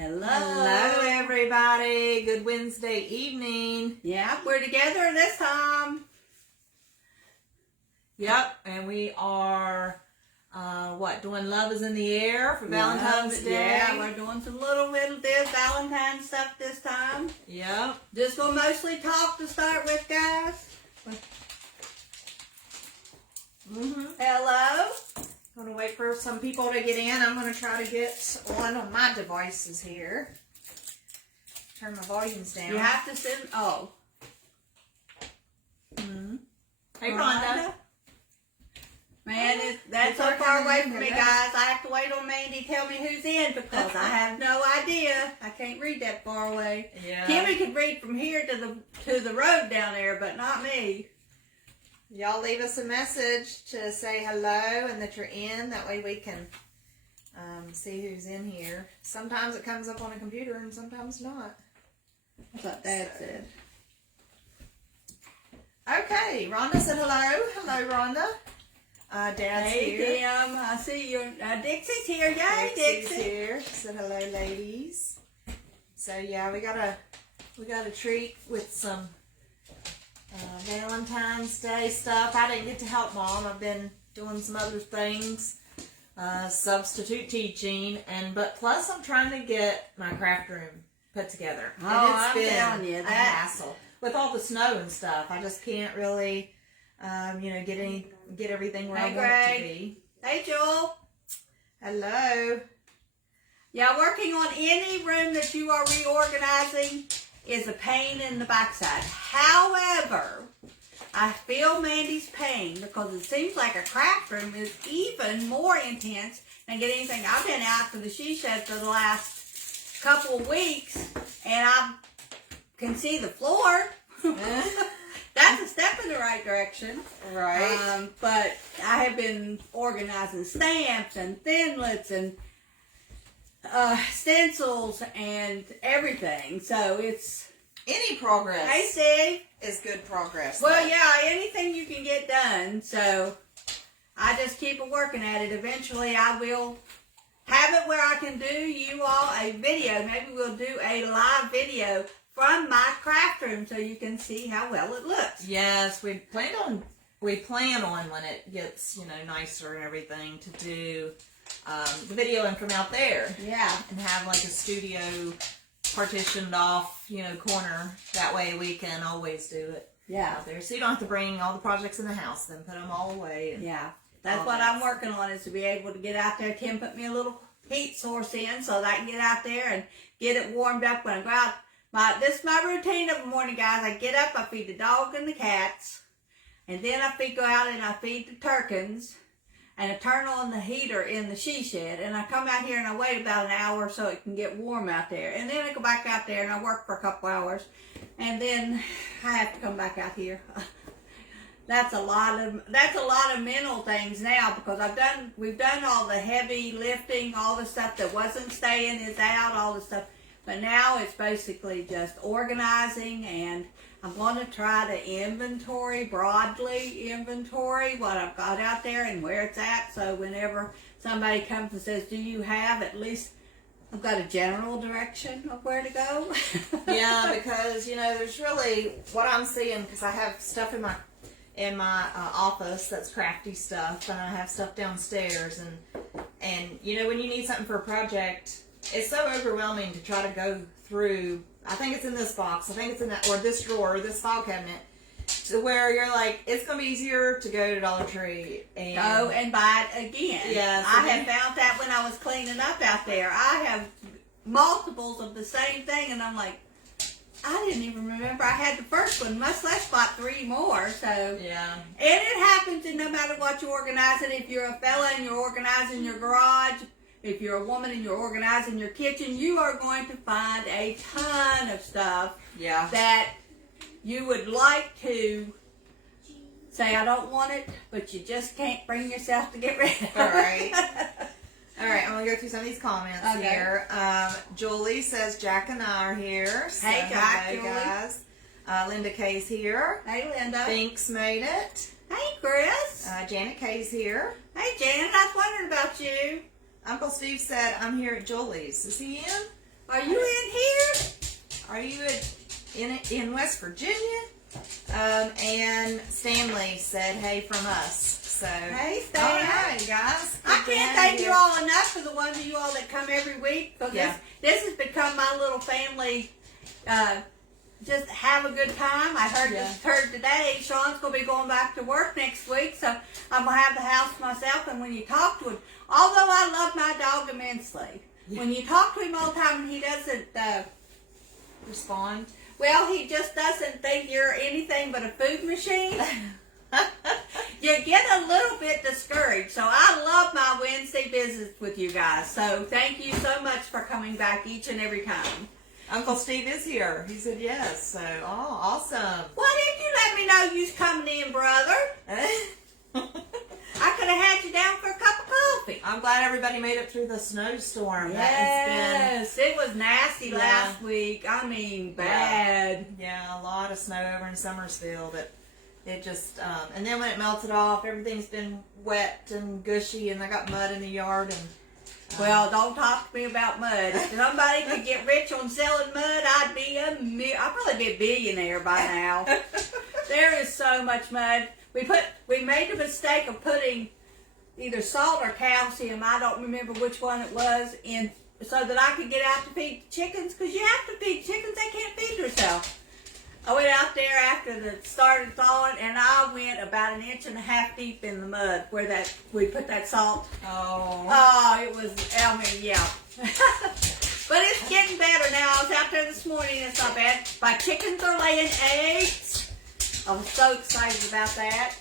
Hello. Hello, everybody. Good Wednesday evening. Yeah, we're together this time. Yep, and we are, doing Love is in the Air for Valentine's Day. Yeah, we're doing some little this Valentine stuff this time. Yep. Just gonna mostly talk to start with, guys. Hello. I'm going to wait for some people to get in. I'm going to try to get one of my devices here. Turn my volumes down. You have to send, Hey, Rhonda. Man, that's so far away from me, guys. I have to wait on Mandy to tell me who's in because I have no idea. I can't read that far away. Yeah. Kimmy could read from here to the road down there, but not me. Y'all leave us a message to say hello and that you're in. That way we can see who's in here. Sometimes it comes up on a computer and sometimes not. That's what Dad said. Okay, Rhonda said hello. Hello, Rhonda. Dad's here. Hey, Tim. I see you. Dixie's here. Yay, Dixie's Dixie. here. Said hello, ladies. So yeah, we got a treat with some Valentine's Day stuff. I didn't get to help Mom. I've been doing some other things, substitute teaching, but plus I'm trying to get my craft room put together. Oh, And it's I'm telling you, a that hassle with all the snow and stuff. I just can't really, get everything where I want it to be. Hey, Joel. Hello. Yeah, working on any room that you are reorganizing is a pain in the backside. However, I feel Mandy's pain because it seems like a craft room is even more intense than getting anything. I've been out to the she shed for the last couple of weeks and I can see the floor. That's a step in the right direction. Right. But I have been organizing stamps and thinlits and stencils and everything. So it's... Any progress. Hey, Steve. Is good progress. Well, yeah, anything you can get done. So I just keep working at it. Eventually, I will have it where I can do you all a video. Maybe we'll do a live video from my craft room so you can see how well it looks. Yes, we plan on when it gets nicer and everything to do the videoing from out there. Yeah. And have like a studio partitioned off, corner. That way we can always do it. Yeah. Out there. So you don't have to bring all the projects in the house, then put them all away. And Yeah. That's what I'm working on, is to be able to get out there. Tim put me a little heat source in so that I can get out there and get it warmed up when I go out. This is my routine of the morning, guys. I get up, I feed the dog and the cats, and then I go out and I feed the turkeys, and I turn on the heater in the she shed, and I come out here and I wait about an hour so it can get warm out there, and then I go back out there and I work for a couple hours, and then I have to come back out here. That's a lot of mental things now because we've done all the heavy lifting, all the stuff that wasn't staying is out, all the stuff. But now it's basically just organizing, and I'm going to try to broadly inventory what I've got out there and where it's at. So whenever somebody comes and says, do you have, at least I've got a general direction of where to go. Yeah, because, there's really, what I'm seeing, because I have stuff in my office that's crafty stuff, and I have stuff downstairs, and when you need something for a project, it's so overwhelming to try to go through. I think it's in this box. I think it's in that, or this drawer, or this file cabinet, to where you're like, it's going to be easier to go to Dollar Tree and go and buy it again. Yeah, so I have found that when I was cleaning up out there. I have multiples of the same thing, and I'm like, I didn't even remember I had the first one, much less bought 3 more. So yeah. And it happens, and no matter what you organize it, if you're a fella and you're organizing your garage, if you're a woman and you're organizing your kitchen, you are going to find a ton of stuff that you would like to say, I don't want it, but you just can't bring yourself to get rid of it. All right. All right, I'm going to go through some of these comments here. Julie says Jack and I are here. So hey, Jack, hello, Julie. Guys. Linda Kay's here. Hey, Linda. Binks made it. Hey, Chris. Janet Kay's here. Hey, Janet, I was wondering about you. Uncle Steve said, I'm here at Julie's. Is he in? Are you in here? Are you in West Virginia? And Stanley said, hey from us. So, Hey, Stan. all right, guys. I Good to can't have thank you. you all enough for the ones of you all that come every week. Because Yeah. this has become my little family. Just have a good time. I heard today Sean's going to be going back to work next week, so I'm going to have the house to myself. And when you talk to him, although I love my dog immensely, when you talk to him all the time and he doesn't Respond. well, he just doesn't think you're anything but a food machine. You get a little bit discouraged. So I love my Wednesday visits with you guys. So thank you so much for coming back each and every time. Uncle Steve is here. He said yes. So, awesome. Why didn't you let me know you was coming in, brother? I could have had you down for a cup of coffee. I'm glad everybody made it through the snowstorm. Yes, it was nasty last week. I mean, bad. Yeah, a lot of snow over in Summersville. But it just, and then when it melted off, everything's been wet and gushy, and I got mud in the yard. And Well, don't talk to me about mud. If somebody could get rich on selling mud, I'd probably be a billionaire by now. There is so much mud. We made the mistake of putting either salt or calcium, I don't remember which one it was, in so that I could get out to feed the chickens, because you have to feed chickens, they can't feed themselves. I went out there after it started thawing, and I went about 1.5 inches deep in the mud where we put that salt. Oh, it was, I mean, yeah. But it's getting better now. I was out there this morning, it's not bad. My chickens are laying eggs. I was so excited about that.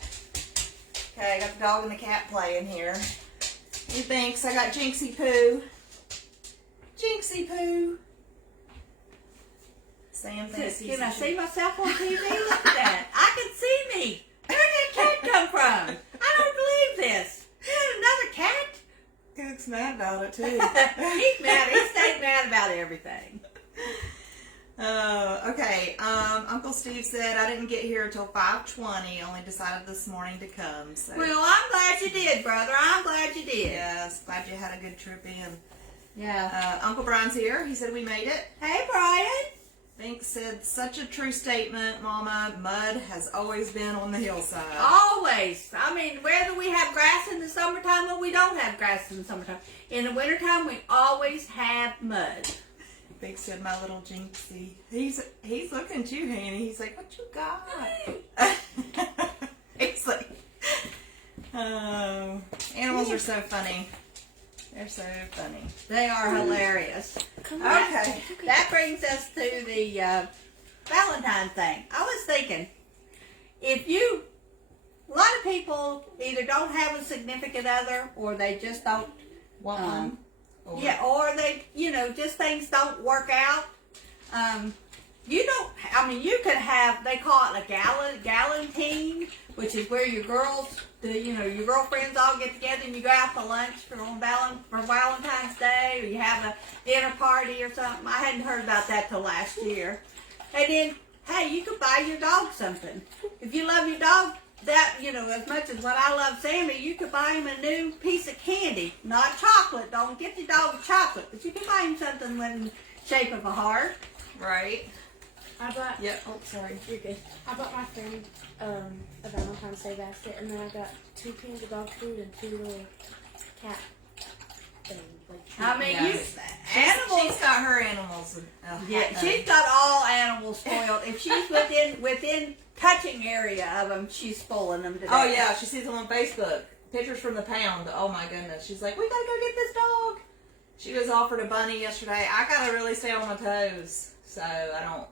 okay, I got the dog and the cat playing here. He thinks I got Jinxie Poo. Jinxie Poo. Sam thinks Can I see myself on TV? Look at that. I can see me. Where did that cat come from? I don't believe this. Another cat? It's mad about it too. He's mad. He stayed mad about everything. Okay. Uncle Steve said I didn't get here until 5:20. Only decided this morning to come. So. Well, I'm glad you did, brother. I'm glad you did. Yes, glad you had a good trip in. Yeah. Uncle Brian's here. He said we made it. Hey, Brian. Bink said, such a true statement, Mama. Mud has always been on the hillside. Always. I mean, whether we have grass in the summertime or we don't have grass in the summertime. In the wintertime, we always have mud. Bink said, my little Jinxie. He's looking at you, Hanny. He's like, what you got? He's like, oh, animals are so funny. They're so funny. They are hilarious. Okay. That brings us to the Valentine thing. I was thinking, a lot of people either don't have a significant other or they just don't Want one? Or, yeah, or they, just things don't work out. You could have, they call it a Galentine, which is where your girls, your girlfriends all get together and you go out to lunch for Valentine's Day, or you have a dinner party or something. I hadn't heard about that till last year. And then, hey, you could buy your dog something. If you love your dog, as much as what I love Sammy, you could buy him a new piece of candy. Not chocolate. Don't get your dog chocolate. But you can buy him something in the shape of a heart. right? I bought. Yep. Oh, sorry. You're good. I bought my friend a Valentine's Day basket, and then I got 2 cans of dog food and 2 little cat things. I mean, Yes. animals. She's got her animals. Yeah, she's got all animals spoiled. If she's within touching area of them, she's spoiling them today. Oh yeah, she sees them on Facebook. Pictures from the pound. Oh my goodness. She's like, we gotta go get this dog. She was offered a bunny yesterday. I gotta really stay on my toes, so I don't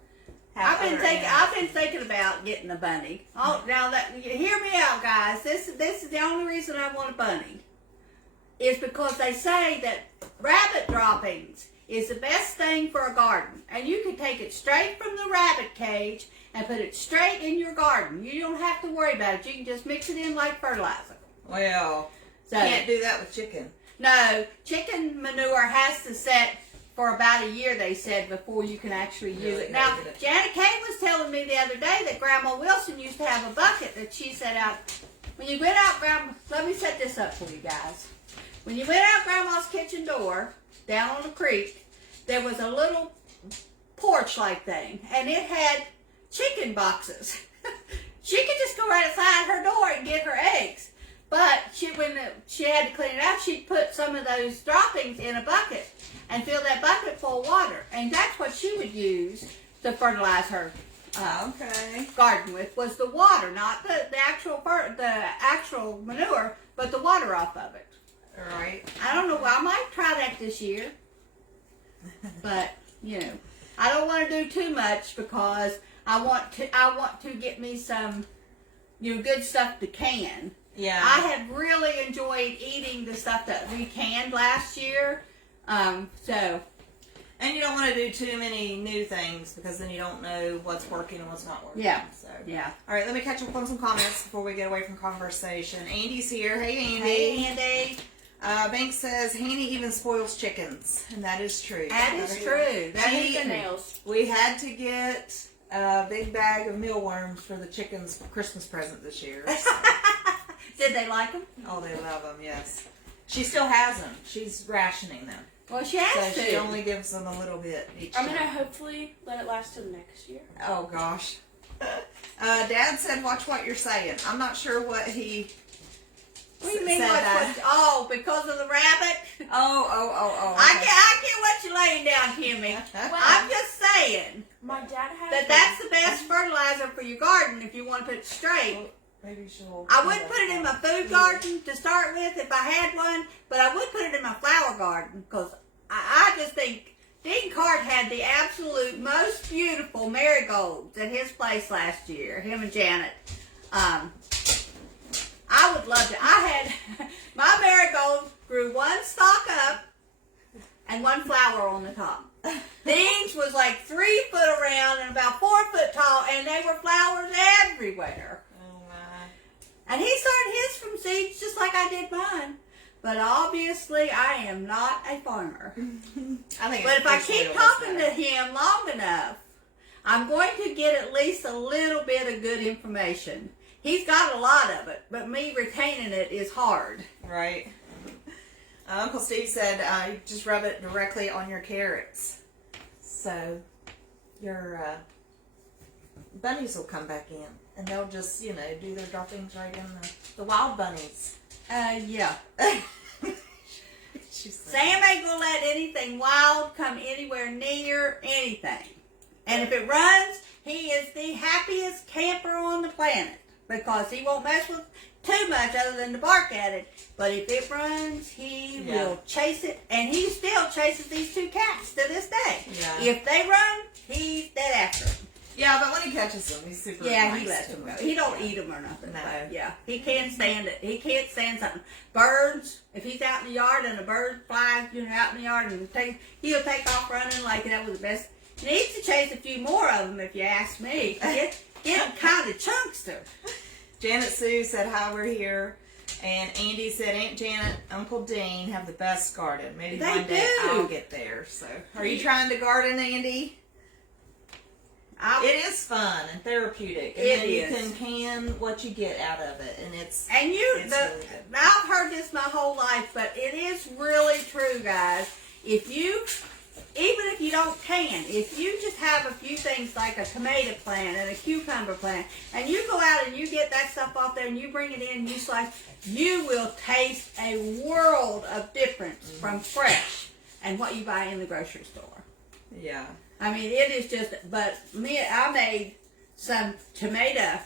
have. I've been thinking about getting a bunny. Oh, now hear me out, guys. This is the only reason I want a bunny. Is because they say that rabbit droppings is the best thing for a garden, and you can take it straight from the rabbit cage and put it straight in your garden. You don't have to worry about it. You can just mix it in like fertilizer. Well, So can't do that with chicken. no, chicken manure has to set for about a year, they said, before you can actually use Really it. Now, good. Janet Kay was telling me the other day that Grandma Wilson used to have a bucket that she set out. When you went out, let me set this up for you guys. When you went out Grandma's kitchen door, down on the creek, there was a little porch-like thing, and it had chicken boxes. She could just go right outside her door and get her eggs. But when she had to clean it out, she'd put some of those droppings in a bucket and fill that bucket full of water. And that's what she would use to fertilize her garden with, was the water, not the actual manure, but the water off of it. All right. I don't know. I might try that this year. But, I don't want to do too much because I want to get me some, good stuff to can. Yeah. I have really enjoyed eating the stuff that we canned last year. So. And you don't want to do too many new things because then you don't know what's working and what's not working. Yeah. So. Yeah. All right, let me catch up on some comments before we get away from conversation. Andy's here. Hey, Andy. Hey, Andy. Banks says, Handy even spoils chickens. And that is true. That is true. That is true. Nails. We had to get a big bag of mealworms for the chickens' Christmas present this year. So. Did they like them? Oh, they love them, yes. She still has them. She's rationing them. Well, she has So to. she only gives them a little bit each I'm time. gonna hopefully let it last till next year. Oh, gosh. Dad said, watch what you're saying. I'm not sure what he What do you mean? said that. Oh, because of the rabbit? Oh. I Okay. get what you're laying down, Kimmy. I'm just saying My dad has that's the best fertilizer for your garden if you want to put it straight. Well, maybe she'll... I wouldn't put it in my food garden to start with if I had one, but I would put it in my flower garden because I just think Dean Cart had the absolute most beautiful marigolds at his place last year, him and Janet. I would love to. I had, my marigold grew one stalk up and one flower on the top. Dean's was like 3 foot around and about 4 foot tall, and they were flowers everywhere. Oh, my. And he started his from seeds just like I did mine. But obviously, I am not a farmer. I think But if I it's keep really talking to better. him long enough, I'm going to get at least a little bit of good information. He's got a lot of it, but me retaining it is hard. Right. Uncle Steve said you just rub it directly on your carrots. So your bunnies will come back in. And they'll just, do their droppings right in the wild bunnies. Yeah. She's Sam ain't gonna let anything wild come anywhere near anything. And if it runs, he is the happiest camper on the planet because he won't mess with too much other than to bark at it. But if it runs, he will chase it, and he still chases these 2 cats to this day. Yeah. If they run, he's dead after them. Yeah, but when he catches them, he's super nice He lets to them go. He don't eat them or nothing. No. But yeah, he can't stand it. He can't stand something. Birds, if he's out in the yard and a bird flies, out in the yard and he'll take off running like that was the best. He needs to chase a few more of them, if you ask me. Get them kind of chunkster. Janet Sue said, hi, we're here. And Andy said, Aunt Janet, Uncle Dean have the best garden. Maybe They one day do. I'll get there. So, are you trying to garden, Andy? It is fun and therapeutic. And It then is. you can can what you get out of it. And it's And really good. I've heard this my whole life, but it is really true, guys. Even if you don't can, if you just have a few things like a tomato plant and a cucumber plant, and you go out and you get that stuff off there and you bring it in and you slice, you will taste a world of difference from fresh and what you buy in the grocery store. Yeah. I mean, it is just, but I made some tomato,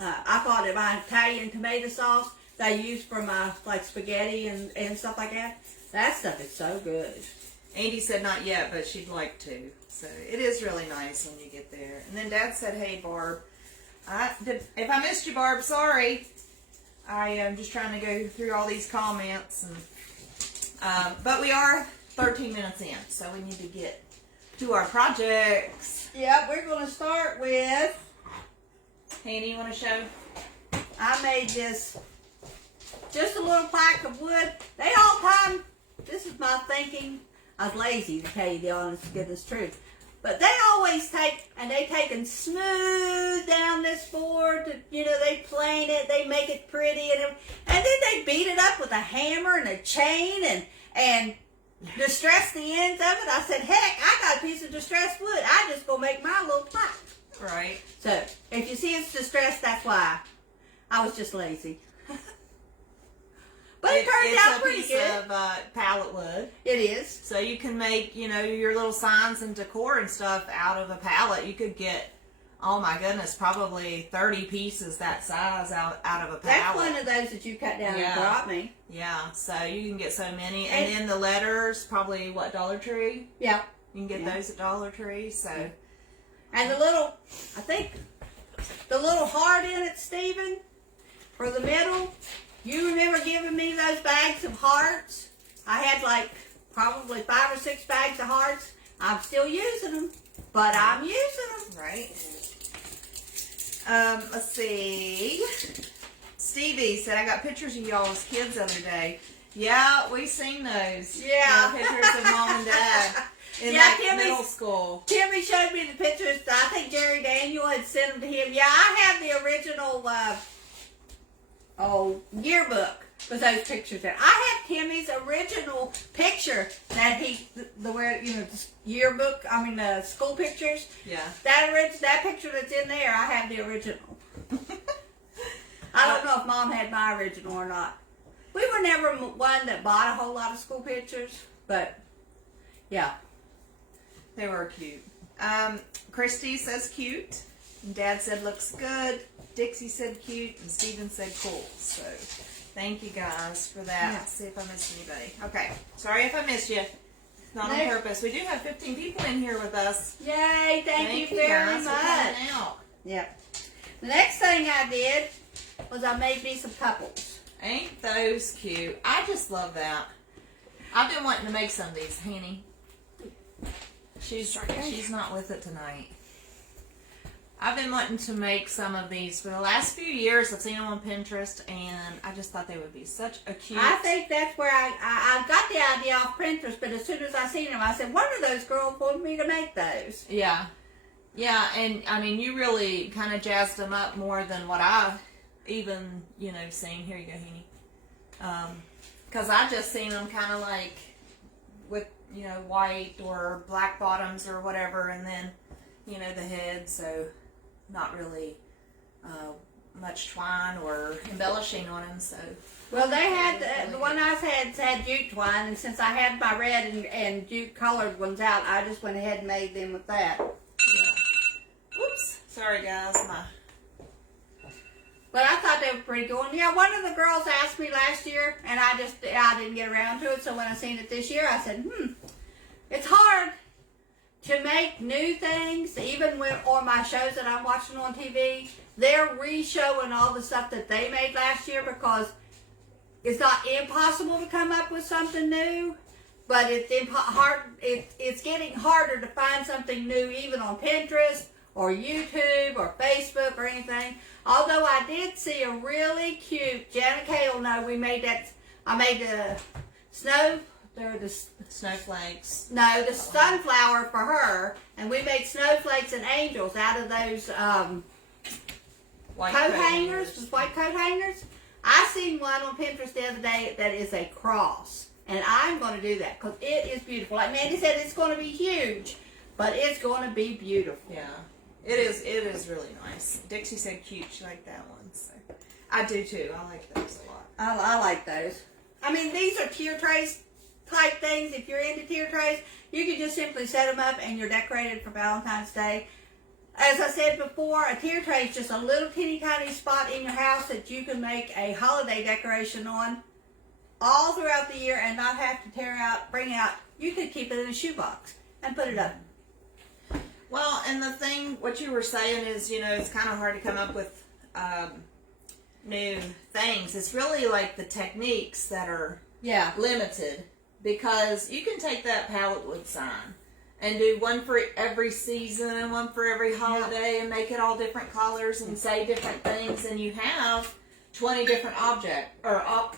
I bought it my Italian tomato sauce that I use for my, spaghetti and stuff like that. That stuff is so good. Andy said not yet, but she'd like to. So, it is really nice when you get there. And then Dad said, hey, Barb. If I missed you, Barb, sorry. I am just trying to go through all these comments. And but we are 13 minutes in, so we need to get to our projects. Yeah, we're going to start with, Handy, you want to show? I made this, just a little plaque of wood. They all time, this is my thinking. I was lazy, to tell you the honest to goodness truth. But they always take and smooth down this board. They plane it, they make it pretty, and then they beat it up with a hammer and a chain, and distress the ends of it. I said, heck, I got a piece of distressed wood. I just gonna make my little plaque. Right. So if you see it's distressed, that's why. I was just lazy. But it turned out pretty good. It's a piece of pallet wood. It is. So you can make, your little signs and decor and stuff out of a pallet. You could get, oh my goodness, probably 30 pieces that size out of a pallet. That's one of those that you cut down and brought me. Yeah, so you can get so many. And then the letters, probably, Dollar Tree? Yeah. You can get those at Dollar Tree, so. And the little heart in it, Stephen, for the middle. You remember giving me those bags of hearts? I had like probably 5 or 6 bags of hearts. I'm still using them, but I'm using them. Right. Let's see. Stevie said, I got pictures of y'all as kids the other day. Yeah, we seen those. Yeah. Pictures of mom and dad in middle school. Timmy showed me the pictures. I think Jerry Daniel had sent them to him. Yeah, I have the original yearbook with those pictures in. I have Timmy's original picture that the yearbook. The school pictures. Yeah. That picture that's in there, I have the original. I don't know if Mom had my original or not. We were never one that bought a whole lot of school pictures, but yeah. They were cute. Christy says cute. Dad said looks good. Dixie said cute. And Steven said cool. So thank you guys for that. Yeah. Let's see if I missed anybody. Okay. Sorry if I missed you. It's not on purpose. We do have 15 people in here with us. Yay, thank you very guys much. for coming out. Yep. The next thing I did was I made me some couples. Ain't those cute? I just love that. I've been wanting to make some of these, Henny. She's not with it tonight. I've been wanting to make some of these for the last few years. I've seen them on Pinterest, and I just thought they would be such a cute. I think that's where I got the idea off Pinterest, but as soon as I seen them, I said, one of those girls wanted me to make those. Yeah. Yeah, and you really kind of jazzed them up more than what I even, seen. Here you go, Henny. Because I just seen them kind of like with, white or black bottoms or whatever, and then, the head, so not really much twine or embellishing on them, so. Well, they had, the one I had jute twine, and since I had my red and jute colored ones out, I just went ahead and made them with that. Yeah. Whoops. Sorry, guys. But I thought they were pretty cool. And yeah, one of the girls asked me last year, and I didn't get around to it, so when I seen it this year, I said, it's hard to make new things, even on my shows that I'm watching on TV. They're re-showing all the stuff that they made last year because it's not impossible to come up with something new, but it's getting harder to find something new even on Pinterest or YouTube or Facebook or anything. Although I did see a really cute, Janet Kay will know, I made the snowflakes. No, the sunflower for her, and we made snowflakes and angels out of those white coat hangers, white coat hangers. I seen one on Pinterest the other day that is a cross, and I'm going to do that because it is beautiful. Like Mandy said, it's going to be huge, but it's going to be beautiful. Yeah, it is. It is really nice. Dixie said cute. She liked that one. So I do too. I like those a lot. I like those. These are tier trays type things. If you're into tier trays, you can just simply set them up and you're decorated for Valentine's Day. As I said before, a tier tray is just a little teeny tiny spot in your house that you can make a holiday decoration on all throughout the year and not have to bring out. You could keep it in a shoebox and put it up. Well, and the thing, what you were saying is, it's kind of hard to come up with new things. It's really like the techniques that are limited, because you can take that palette wood sign and do one for every season and one for every holiday and make it all different colors and say different things, and you have 20 different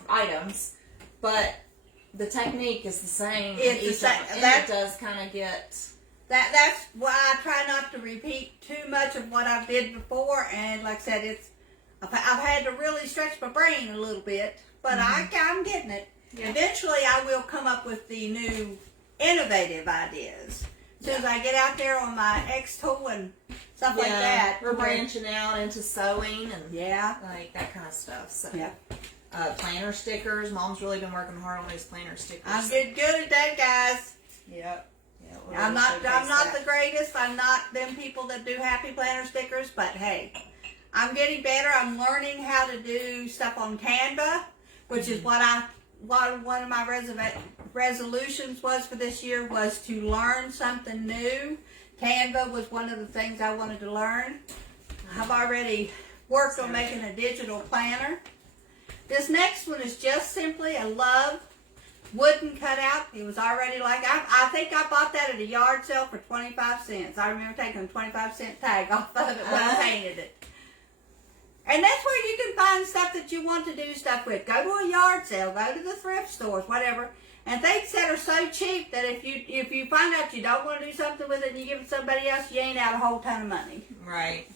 items, but the technique is the same. It does kind of get... That's why I try not to repeat too much of what I did before, and like I said, I've had to really stretch my brain a little bit, but I'm getting it. Yeah. Eventually, I will come up with the new innovative ideas. As soon as I get out there on my X tool and stuff like that. We're branching out into sewing and yeah, like that kind of stuff. So yeah. Planner stickers. Mom's really been working hard on those planner stickers. I'm getting good at that, guys. Yep. Yeah, I'm not the greatest. I'm not them people that do happy planner stickers, but hey, I'm getting better. I'm learning how to do stuff on Canva, which is what one of my resolutions was for this year, was to learn something new. Canva was one of the things I wanted to learn. I've already worked on making a digital planner. This next one is just simply a love wooden cutout. It was already like, I think I bought that at a yard sale for 25 cents. I remember taking a 25-cent tag off of it when I painted it. And that's where you can find stuff that you want to do stuff with. Go to a yard sale, go to the thrift stores, whatever. And things that are so cheap that if you find out you don't want to do something with it and you give it to somebody else, you ain't out a whole ton of money. Right.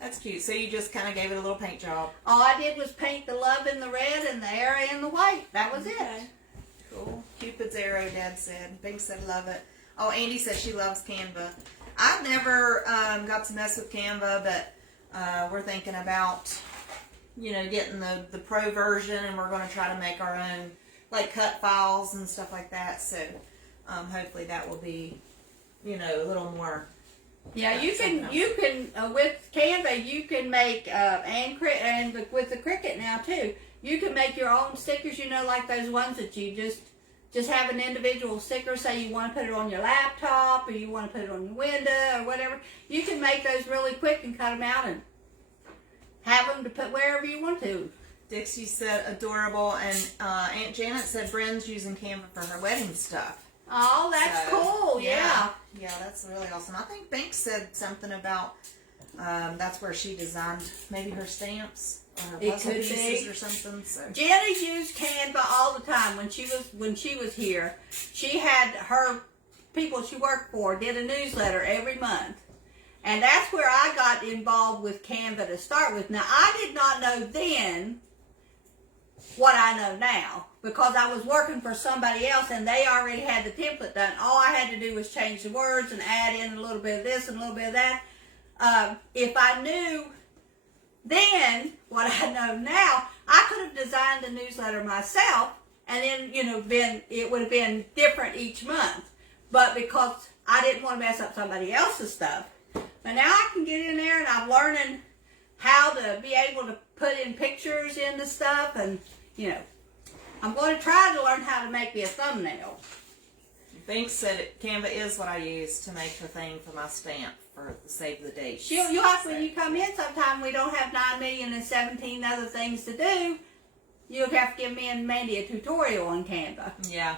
That's cute. So you just kind of gave it a little paint job. All I did was paint the love in the red and the arrow in the white. That was it. Cool. Cupid's arrow, Dad said. Big said love it. Oh, Andy said she loves Canva. I've never got to mess with Canva, but we're thinking about, getting the pro version, and we're going to try to make our own, like, cut files and stuff like that. So hopefully that will be, a little more. Yeah, you can with Canva you can make and with the Cricut now too. You can make your own stickers. Like those ones that you just have an individual sticker. Say you want to put it on your laptop or you want to put it on your window or whatever. You can make those really quick and cut them out and have them to put wherever you want to. Dixie said adorable, and Aunt Janet said Bren's using Canva for her wedding stuff. Oh, that's cool. Yeah. Yeah, that's really awesome. I think Banks said something about that's where she designed maybe her stamps or her puzzle pieces or something. So Jenny used Canva all the time when she was here. She had her people she worked for did a newsletter every month. And that's where I got involved with Canva to start with. Now, I did not know then what I know now, because I was working for somebody else and they already had the template done. All I had to do was change the words and add in a little bit of this and a little bit of that. If I knew then what I know now, I could have designed a newsletter myself, and then, it would have been different each month. But because I didn't want to mess up somebody else's stuff. But now I can get in there and I'm learning how to be able to put in pictures in the stuff, and I'm going to try to learn how to make me a thumbnail. Banks said Canva is what I use to make the thing for my stamp for the save the date. You'll have, when you come in sometime, we don't have 9,017 other things to do. You'll have to give me and Mandy a tutorial on Canva. Yeah.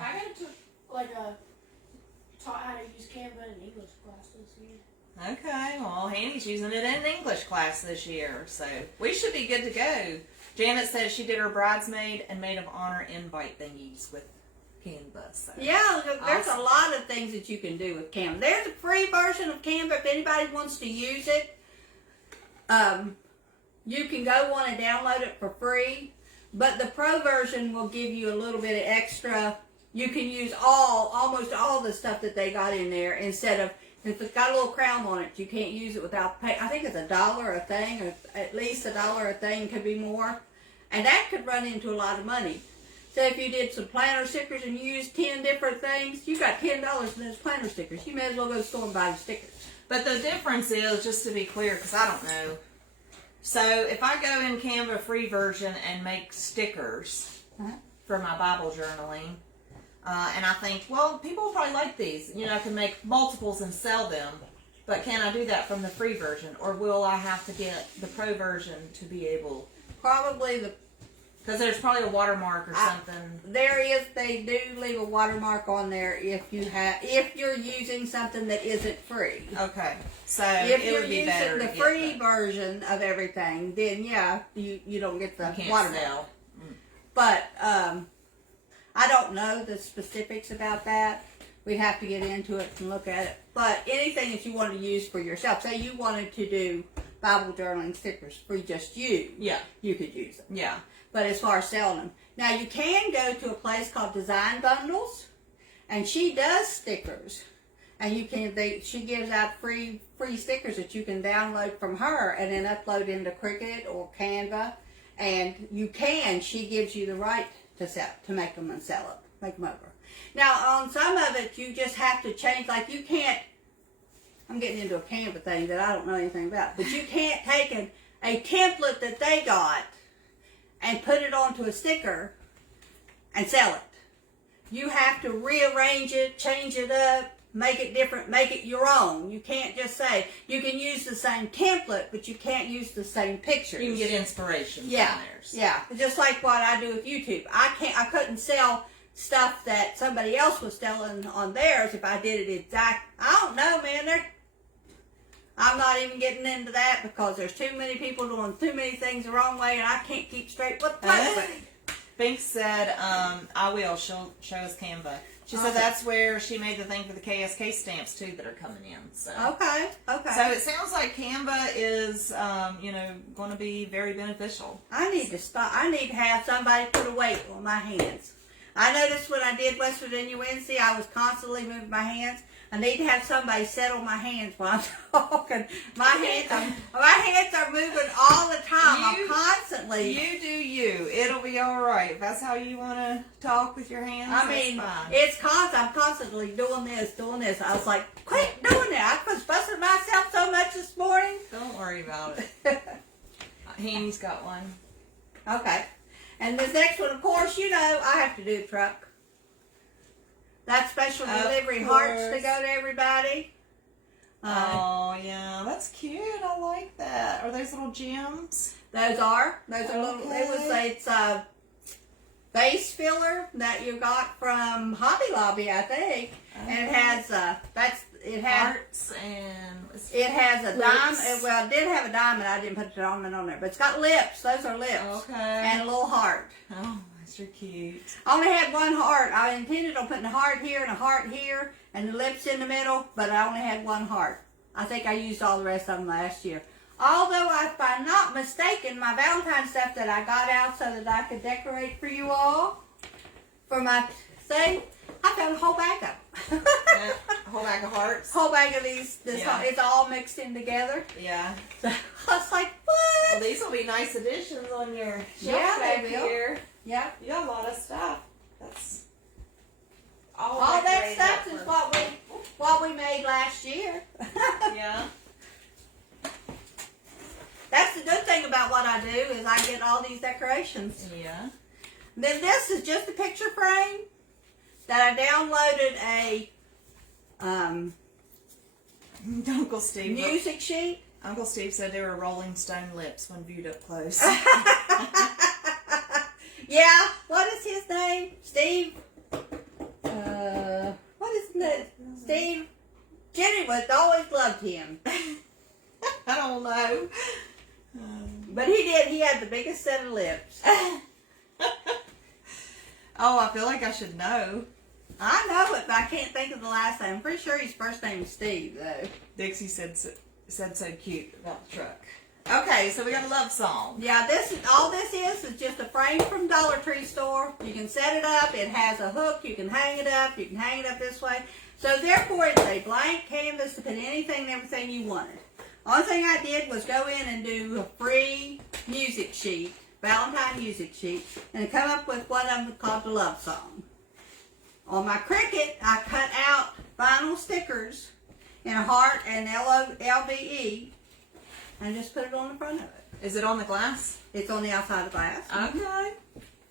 I got taught how to use Canva in English class this year. Okay, well, Handy's using it in English class this year, so we should be good to go. Janet says she did her bridesmaid and maid of honor invite thingies with Canva. So. Yeah, there's a lot of things that you can do with Canva. There's a free version of Canva if anybody wants to use it. You can go on and download it for free, but the pro version will give you a little bit of extra. You can use almost all the stuff that they got in there instead of, if it's got a little crown on it, you can't use it without pay. I think it's $1 a thing, or at least $1 a thing, could be more. And that could run into a lot of money. So if you did some planner stickers and you used 10 different things, you got $10 in those planner stickers. You may as well go to the store and buy the stickers. But the difference is, just to be clear, because I don't know. So if I go in Canva free version and make stickers for my Bible journaling, and I think, well, people will probably like these. I can make multiples and sell them. But can I do that from the free version? Or will I have to get the pro version to be able? Probably because there's probably a watermark or something. They do leave a watermark on there if you're using something that isn't free. Okay. So if it would be better to use the free version of everything, then you don't get the watermark. But I don't know the specifics about that. We'd have to get into it and look at it. But anything that you want to use for yourself, say you wanted to do Bible journaling stickers for just you, Yeah. you could use them. Yeah. But as far as selling them, now you can go to a place called Design Bundles, and she does stickers, and you can. She gives out free stickers that you can download from her and then upload into Cricut or Canva, and she gives you the right to make them and sell it, make them over. Now on some of it, you just have to change. Like you can't. I'm getting into a Canva thing that I don't know anything about, but you can't take a template that they got and put it onto a sticker and sell it. You have to rearrange it, change it up, make it different, make it your own. You can't just say, you can use the same template, but you can't use the same pictures. You can get inspiration from theirs. Yeah, just like what I do with YouTube. I couldn't sell stuff that somebody else was selling on theirs if I did it exact. I don't know, man. I'm not even getting into that because there's too many people doing too many things the wrong way, and I can't keep straight with the right way. Bink said, I will. She'll show us Canva. She said that's where she made the thing for the KSK stamps, too, that are coming in. So. Okay. So it sounds like Canva is, going to be very beneficial. I need to stop. I need to have somebody put a weight on my hands. I noticed when I did West Virginia Wednesday, I was constantly moving my hands. I need to have somebody settle my hands while I'm talking. My hands are moving all the time. I'm constantly. You do you. It'll be all right. If that's how you want to talk with your hands, I mean, that's fine. it's constant. I'm constantly doing this. I was like, quit doing that. I was busting myself so much this morning. Don't worry about it. Handy's got one. Okay. And this next one, of course, I have to do a truck. That's special delivery hearts to go to everybody. Oh, yeah. That's cute. I like that. Are those little gems? Those are little, it's a base filler that you got from Hobby Lobby, I think. And it has, hearts and it has a lips. diamond. Well, it did have a diamond. I didn't put the diamond on there, but it's got lips. Those are lips. Okay. And a little heart. Oh, those are cute. I only had one heart. I intended on putting a heart here and a heart here and the lips in the middle, but I only had one heart. I think I used all the rest of them last year. Although, if I'm not mistaken, my Valentine stuff that I got out so that I could decorate for you all, for my thing, I found a whole bag of them. A whole bag of hearts? Whole bag of these. It's all mixed in together. Yeah. So I was like, what? Well, these will be nice additions on your shelf Yeah, back they will. here. Yeah. You got a lot of stuff. That's All that stuff is what we made last year. Yeah. That's the good thing about what I do is I get all these decorations. Yeah. Then this is just a picture frame that I downloaded Uncle Steve. music sheet. Uncle Steve said they were Rolling Stone lips when viewed up close. Yeah. What is his name? Steve. What is it? Steve. Jenny was always loved him. I don't know. But he did. He had the biggest set of lips. Oh, I feel like I should know. I know it, but I can't think of the last name. I'm pretty sure his first name is Steve, though. Dixie said so cute about the truck. Okay, so we got a love song. Yeah, all this is just a frame from Dollar Tree store. You can set it up. It has a hook. You can hang it up. You can hang it up this way. So therefore, it's a blank canvas to put anything and everything you wanted. Only thing I did was go in and do a free music sheet, Valentine music sheet, and come up with one of them called the love song. On my Cricut, I cut out vinyl stickers in a heart and LVE and just put it on the front of it. Is it on the glass? It's on the outside of the glass. Okay.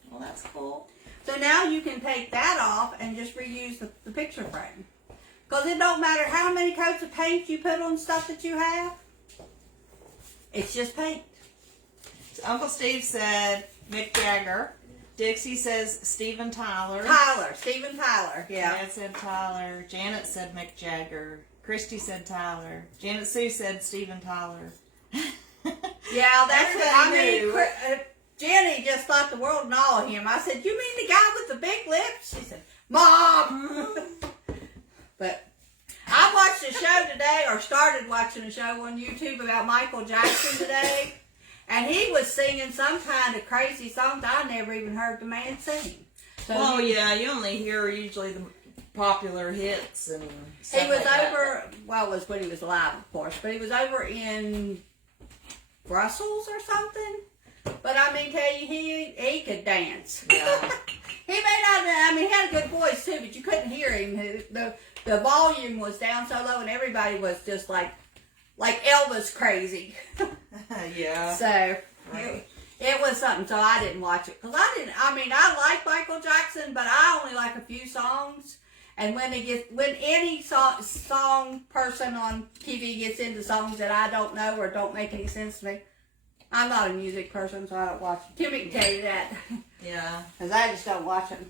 Well, that's cool. So now you can take that off and just reuse the picture frame. Because it don't matter how many coats of paint you put on stuff that you have. It's just paint. So Uncle Steve said Mick Jagger. Dixie says Steven Tyler. Steven Tyler, yeah. Dad said Tyler. Janet said Mick Jagger. Christy said Tyler. Janet Sue said Steven Tyler. Yeah, that's what I Everybody mean. Jenny just thought the world and all of him. I said, "You mean the guy with the big lips?" She said, "Mom." But I watched watched a show today, or started watching a show on YouTube about Michael Jackson today, and he was singing some kind of crazy songs I never even heard the man sing. So yeah, you only hear usually the popular hits and stuff he was like over, well, it was when he was alive, of course, but he was over in Brussels or something. But I mean, tell you, he could dance. Yeah. He may not, I mean, he had a good voice too, but you couldn't hear him. The volume was down so low, and everybody was just like Elvis crazy. Yeah. So Right. it was something. So I didn't watch it because I like Michael Jackson, but I only like a few songs. And when any song person on TV gets into songs that I don't know or don't make any sense to me, I'm not a music person, so I don't watch it. Timmy can tell you that. Yeah. Because I just don't watch them.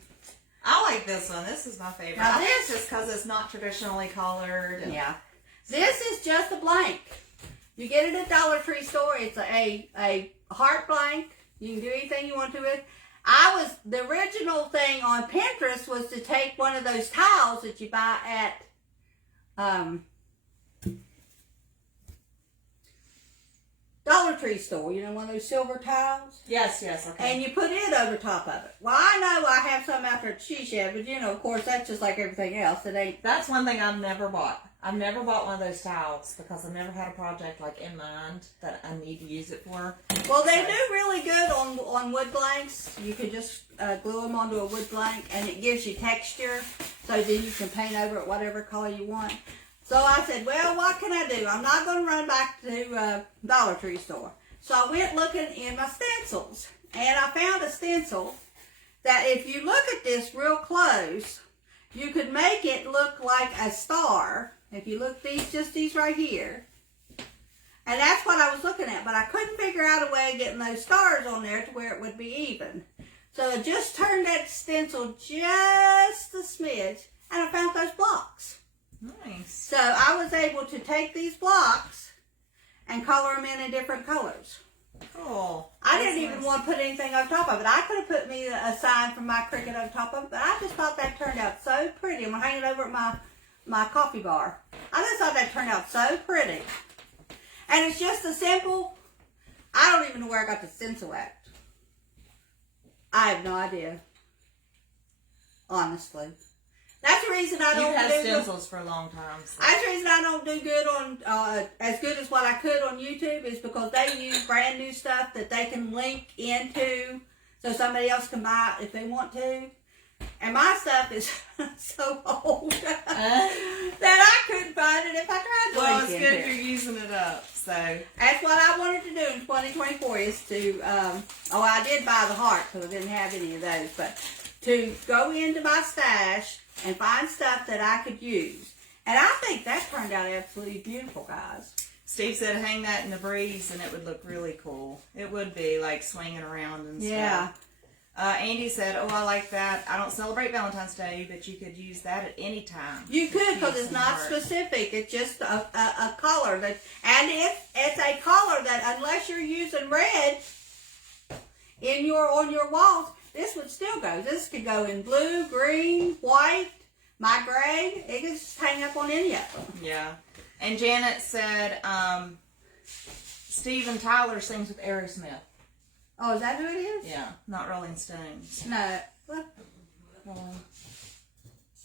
I like this one. This is my favorite. Now I think this- it's just because it's not traditionally colored. And Yeah. This is just a blank. You get it at Dollar Tree store. It's a heart blank. You can do anything you want to with it. The original thing on Pinterest was to take one of those tiles that you buy at Dollar Tree store. You know, one of those silver tiles? Yes, okay. And you put it over top of it. Well, I know I have some out there at She Shed, but of course, that's just like everything else. It ain't. That's one thing I've never bought. I've never bought one of those tiles because I've never had a project like in mind that I need to use it for. Well, they do really good on wood blanks. You can just glue them onto a wood blank, and it gives you texture, so then you can paint over it whatever color you want. So I said, well, what can I do? I'm not going to run back to Dollar Tree store. So I went looking in my stencils, and I found a stencil that if you look at this real close, you could make it look like a star. If you look these right here. And that's what I was looking at, but I couldn't figure out a way of getting those stars on there to where it would be even. So I just turned that stencil just a smidge, and I found those blocks. Nice. So I was able to take these blocks and color them in different colors. Cool. I didn't even want to put anything on top of it. I could have put me a sign from my Cricut on top of it, but I just thought that turned out so pretty. I'm going to hang it over at my coffee bar. I just thought that turned out so pretty. And it's just a simple, I don't even know where I got the stencil at. I have no idea. Honestly. That's the reason I don't You've had do stencils for a long time. So. That's the reason I don't do good on, as good as what I could on YouTube, is because they use brand new stuff that they can link into so somebody else can buy it if they want to. And my stuff is so old that I couldn't find it if I tried to Well, link it's into good it. you're using it up, so. That's what I wanted to do in 2024 is to, I did buy the heart because I didn't have any of those, but to go into my stash and find stuff that I could use. And I think that turned out absolutely beautiful, guys. Steve said hang that in the breeze and it would look really cool. It would be like swinging around and Yeah. stuff. Andy said, oh, I like that. I don't celebrate Valentine's Day, but you could use that at any time. You could, because it's Use not some specific. It's just a color that, and it's a color that unless you're using red on your walls, this would still go. This could go in blue, green, white, my gray. It could just hang up on any of them. Yeah. And Janet said, Steven Tyler sings with Aerosmith. Oh, is that who it is? Yeah, not Rolling Stones. No. What?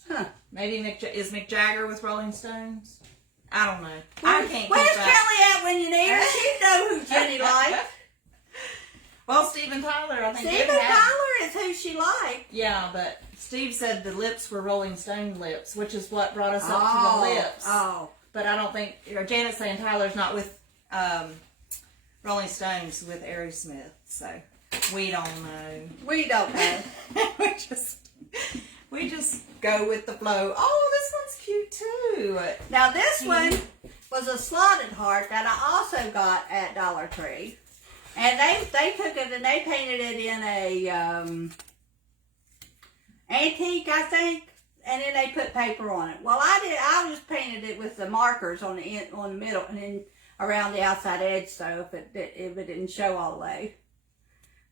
Huh. Maybe is Mick Jagger with Rolling Stones? I don't know. I can't Where's keep that. Kelly at when you need her? She know who Jenny likes. Well, Steven Tyler, I think. Steven Tyler is who she liked. Yeah, but Steve said the lips were Rolling Stone lips, which is what brought us up to the lips. Oh. But I don't think, Janet's saying Tyler's not with Rolling Stones, with Aerosmith, so we don't know. We don't know. we just go with the flow. Oh, this one's cute too. Now this one was a slotted heart that I also got at Dollar Tree. And they took it and they painted it in a antique, I think, and then they put paper on it. Well, I just painted it with the markers on the middle and then around the outside edge, so if it didn't show all the way.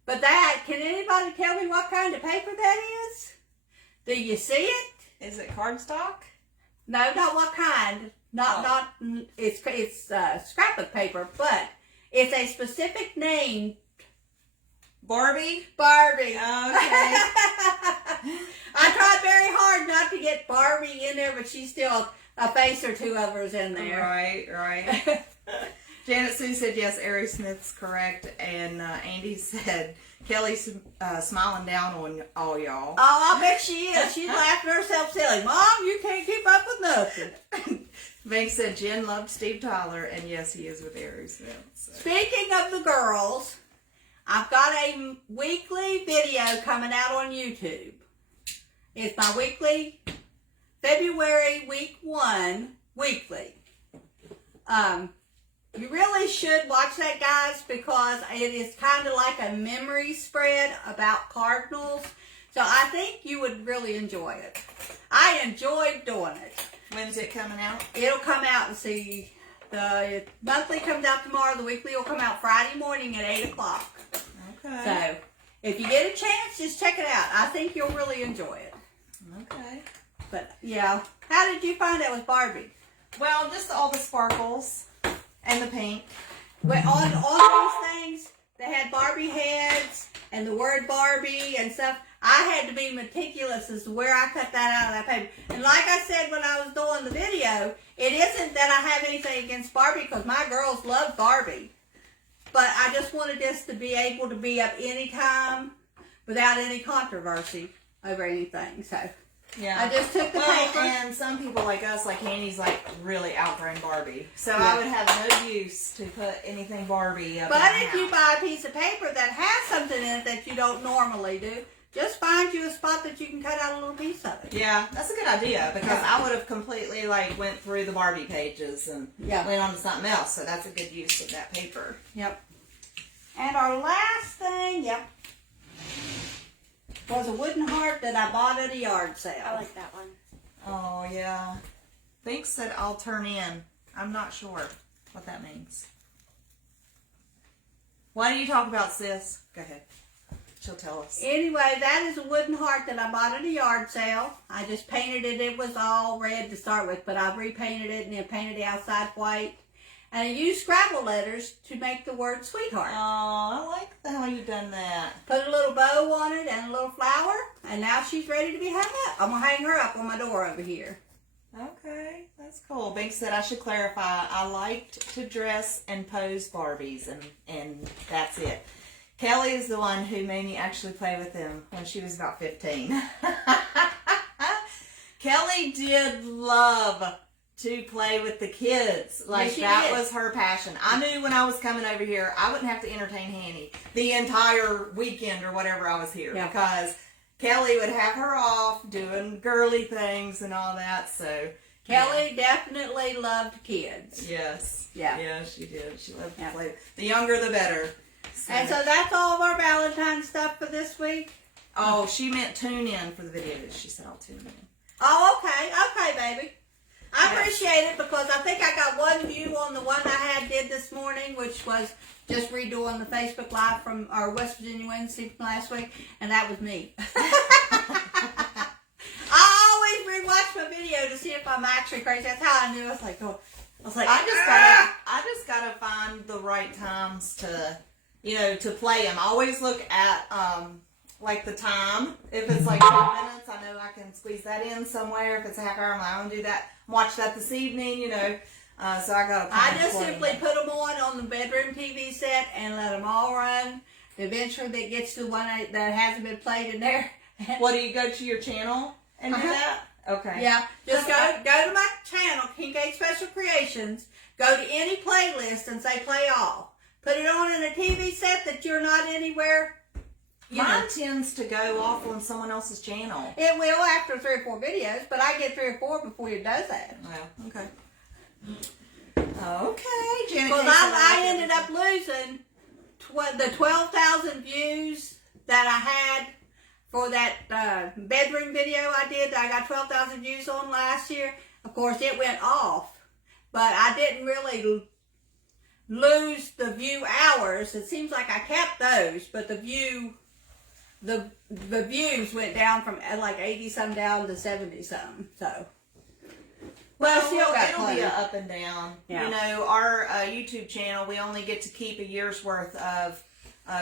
But can anybody tell me what kind of paper that is? Do you see it? Is it cardstock? No, not what kind. Not it's scrapbook paper, but it's a specific name. Barbie? Barbie. Okay. I tried very hard not to get Barbie in there, but she's still a face or two of hers in there. Right. Janet Sue said yes, Ari Smith's correct, and Andy said Kelly's smiling down on all y'all. Oh, I bet she is. She's laughing herself silly. Mom, you can't keep up with nothing. Banks said Jen loved Steve Tyler, and yes, he is with Ari Smith. So. Speaking of the girls, I've got a weekly video coming out on YouTube. It's my weekly, February week 1 weekly. You really should watch that, guys, because it is kind of like a memory spread about Cardinals. So I think you would really enjoy it. I enjoyed doing it. When's it coming out? It'll come out, and see, the monthly comes out tomorrow. The weekly will come out Friday morning at 8 o'clock. Okay. So if you get a chance, just check it out. I think you'll really enjoy it. Okay. But, yeah. How did you find out with Barbie? Well, just all the sparkles and the pink. But on these things, they had Barbie heads and the word Barbie and stuff. I had to be meticulous as to where I cut that out of that paper. And like I said when I was doing the video, it isn't that I have anything against Barbie, because my girls love Barbie. But I just wanted this to be able to be up anytime without any controversy over anything. So Yeah. I just took the paper. And some people like us, like Annie's, like really outgrown Barbie. So Yeah. I would have no use to put anything Barbie up. But in my if you house. buy a piece of paper that has something in it that you don't normally do, just find you a spot that you can cut out a little piece of it. Yeah, that's a good idea, because I would have completely like went through the Barbie pages and Yeah. went on to something else. So that's a good use of that paper. Yep. And our last thing, was a wooden heart that I bought at a yard sale. I like that one. Oh yeah. Thinks that I'll turn in. I'm not sure what that means. Why do you talk about, sis? Go ahead. She'll tell us. Anyway, that is a wooden heart that I bought at a yard sale. I just painted it. It was all red to start with, but I repainted it and then painted the outside white. And I used Scrabble letters to make the word sweetheart. Oh, I like how you've done that. Put a little bow on it and a little flower, and now she's ready to be hung up. I'm going to hang her up on my door over here. Okay, that's cool. Bink said I should clarify. I liked to dress and pose Barbies, and that's it. Kelly is the one who made me actually play with them when she was about 15. Kelly did love to play with the kids. Like, Yes, that did. was her passion. I knew when I was coming over here, I wouldn't have to entertain Hanny the entire weekend or whatever I was here. Yeah. Because Kelly would have her off doing girly things and all that. So Kelly definitely loved kids. yes. Yeah. Yeah, she did. She loved to Yeah. play. The younger, the better. And so that's all of our Valentine stuff for this week. Oh, she meant tune in for the videos. She said I'll tune in. Oh, okay. Okay, baby. I Yes. appreciate it, because I think I got one view on the one I did this morning, which was just redoing the Facebook Live from our West Virginia Wednesday from last week, and that was me. I always rewatch my video to see if I'm actually crazy. That's how I knew. I was like, I just gotta find the right times to, to play them. I always look at like the time. If it's like 10 minutes, I know I can squeeze that in somewhere. If it's a half hour, I'm like, I'm gonna do that. Watch that this evening. So I gotta. I just simply put them on the bedroom TV set and let them all run. Eventually, that gets to the one that hasn't been played in there. What, do you go to your channel and do that? Okay. Yeah, just go to my channel, Kincaid Special Creations. Go to any playlist and say play all. Put it on in a TV set that you're not anywhere. Mine tends to go off on someone else's channel. It will after 3 or 4 videos, but I get 3 or 4 before it does that. Well, okay. Okay, Janet. Because I ended up losing the 12,000 views that I had for that bedroom video I did. I got 12,000 views on last year. Of course, it went off, but I didn't really lose the view hours. It seems like I kept those, but the views went down from like 80 some down to 70 some. So Well, still got it'll plenty. be a up and down. Yeah. You know, our YouTube channel, we only get to keep a year's worth of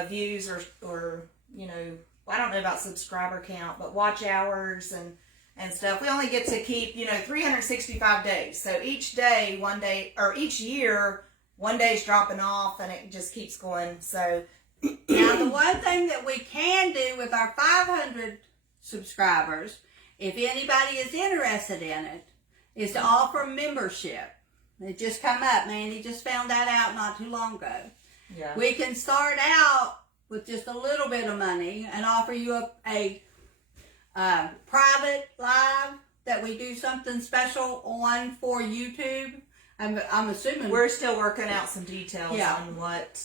views or you know, I don't know about subscriber count, but watch hours and stuff. We only get to keep, you know, 365 days. So each day, one day, or each year, one day's dropping off, and it just keeps going. So Now, the one thing that we can do with our 500 subscribers, if anybody is interested in it, is to offer membership. It just come up, man. He just found that out not too long ago. yeah, We can start out with just a little bit of money and offer you a private live that we do something special on for YouTube. I'm assuming we're still working out some details Yeah. on what,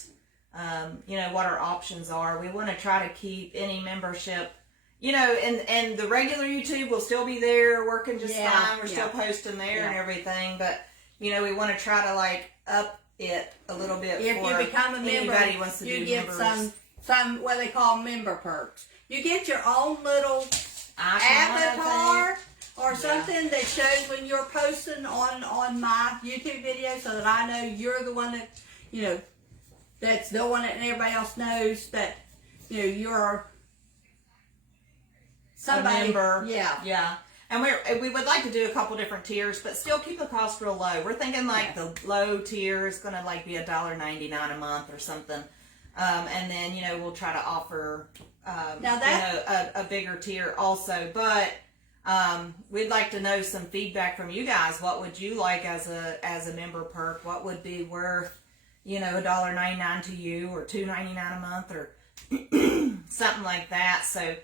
you know, what our options are. We want to try to keep any membership, you know, and the regular YouTube will still be there working just Yeah, fine. We're yeah. still posting there and Yeah. everything, but you know, we want to try to like up it a little bit. if for you become a member, anybody wants to you do get members. some what they call member perks. You get your own little Icon, I avatar or Yeah. something that shows when you're posting on my YouTube video, so that I know you're the one that, you know, that's the one that everybody else knows that, you know, you're somebody. member. Yeah. Yeah. And we would like to do a couple different tiers, but still keep the cost real low. We're thinking like the low tier is going to like be $1.99 a month or something. And then, you know, we'll try to offer, Now that- you know, a bigger tier also. But we'd like to know some feedback from you guys. What would you like as a member perk? What would be worth, you know, $1.99 to you, or $2.99 a month, or something like that. So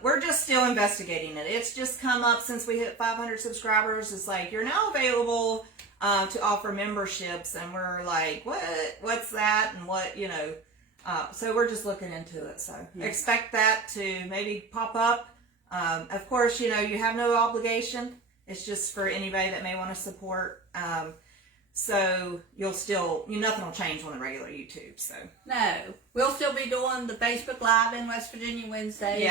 we're just still investigating it. It's just come up since we hit 500 subscribers. It's like, you're now available to offer memberships, and we're like, what's that, and what, you know. So we're just looking into it. So expect that to maybe pop up. Of course, you know, you have no obligation. It's just for anybody that may want to support. So you'll still, nothing will change on the regular YouTube. So No, we'll still be doing the Facebook Live in West Virginia Wednesday.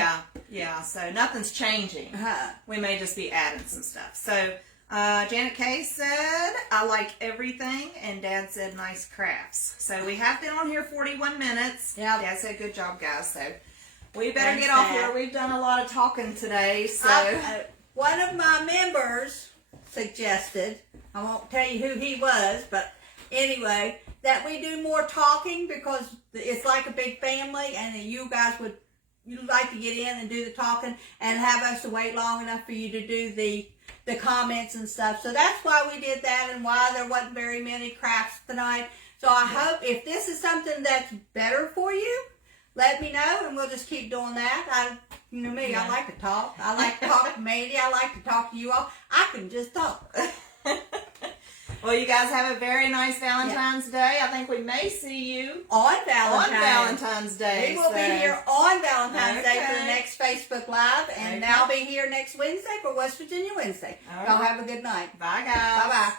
yeah. So nothing's changing. We may just be adding some stuff. So Janet Kay said, I like everything, and Dad said nice crafts. So we have been on here 41 minutes. Yep. Dad said good job, guys. So we better Thanks, get off Dad. here. We've done a lot of talking today. So One of my members suggested, I won't tell you who he was, but anyway, that we do more talking, because it's like a big family, and that you guys you'd like to get in and do the talking and have us to wait long enough for you to do the comments and stuff. So that's why we did that, and why there wasn't very many crafts tonight. So I hope if this is something that's better for you, let me know, and we'll just keep doing that. You know me, I like to talk. I like to talk to Mandy. I like to talk to you all. I can just talk. well, you guys have a very nice Valentine's Day. I think we may see you On on Valentine's. Valentine's Day. We will be here on Valentine's Day for the Okay. next Facebook Live, and Okay. I'll be here next Wednesday for West Virginia Wednesday. All Y'all right. have a good night. Bye, guys. Bye-bye.